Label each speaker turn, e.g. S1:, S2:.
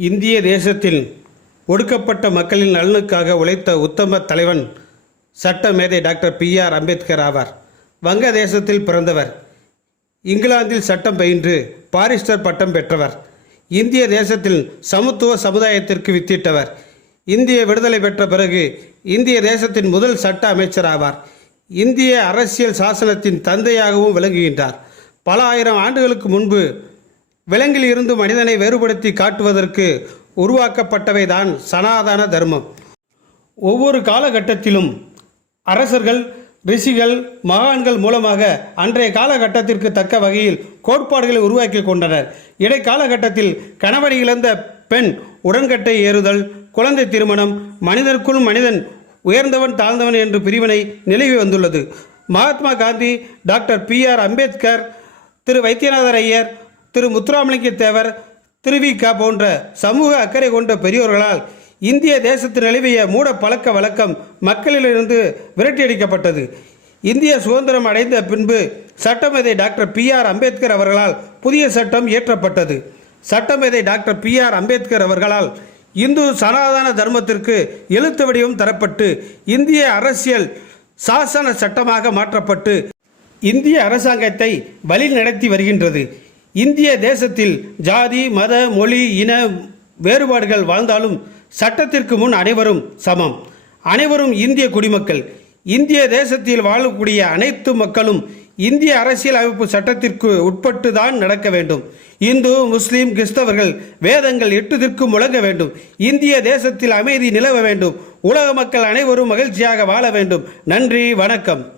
S1: இந்திய தேசத்தில் ஒடுக்கப்பட்ட மக்களின் நலனுக்காக உழைத்த உத்தம தலைவன் சட்ட மேதை டாக்டர் பி ஆர் அம்பேத்கர் ஆவார். வங்கதேசத்தில் பிறந்தவர். இங்கிலாந்தில் சட்டம் பயின்று பாரிஸ்டர் பட்டம் பெற்றவர். இந்திய தேசத்தில் சமத்துவ சமுதாயத்திற்கு வித்திட்டவர். இந்திய விடுதலை பெற்ற பிறகு இந்திய தேசத்தின் முதல் சட்ட அமைச்சர் ஆவார். இந்திய அரசியல் சாசனத்தின் தந்தையாகவும் விளங்குகின்றார். பல ஆயிரம் ஆண்டுகளுக்கு முன்பு விலங்கில் இருந்து மனிதனை வேறுபடுத்தி காட்டுவதற்கு உருவாக்கப்பட்டவைதான் சனாதன தர்மம். ஒவ்வொரு காலகட்டத்திலும் அரசர்கள் ரிஷிகள் மகான்கள் மூலமாக அன்றைய காலகட்டத்திற்கு தக்க வகையில் கோட்பாடுகளை உருவாக்கி கொண்டனர். இடைக்காலகட்டத்தில் கணவனை இழந்த பெண் உடன்கட்டை ஏறுதல் குழந்தை திருமணம் மனிதனுக்குள் மனிதன் உயர்ந்தவன் தாழ்ந்தவன் என்று பிரிவினை நிலவி வந்துள்ளது. Mahatma Gandhi doctor B R Ambedkar Thiru Vaidyanathar Iyer Thiru Muthuramalinga Thevar Thiruvika போன்ற சமூக அக்கறை கொண்ட பெரியோர்களால் இந்திய தேசத்தில் நிலவிய மூட பழக்க வழக்கம் மக்களிலிருந்து விரட்டியடிக்கப்பட்டது. இந்திய சுதந்திரம் அடைந்த பின்பு சட்டமேதை டாக்டர் பி ஆர் அம்பேத்கர் அவர்களால் புதிய சட்டம் இயற்றப்பட்டது. சட்டமேதை டாக்டர் பி ஆர் அம்பேத்கர் அவர்களால் இந்து சனாதன தர்மத்திற்கு எழுத்து வடிவம் தரப்பட்டு இந்திய அரசியல் சாசன சட்டமாக மாற்றப்பட்டு இந்திய அரசாங்கத்தை வழி நடத்தி வருகின்றது. இந்திய தேசத்தில் ஜாதி மத மொழி இன வேறுபாடுகள் வாழ்ந்தாலும் சட்டத்திற்கு முன் அனைவரும் சமம். அனைவரும் இந்திய குடிமக்கள். இந்திய தேசத்தில் வாழக்கூடிய அனைத்து மக்களும் இந்திய அரசியல் அமைப்பு சட்டத்திற்கு உட்பட்டு தான் நடக்க வேண்டும். இந்து முஸ்லீம் கிறிஸ்தவர்கள் வேதங்கள் எட்டு முழங்க வேண்டும். இந்திய தேசத்தில் அமைதி நிலவ வேண்டும். உலக மக்கள் அனைவரும் மகிழ்ச்சியாக வாழ வேண்டும். நன்றி வணக்கம்.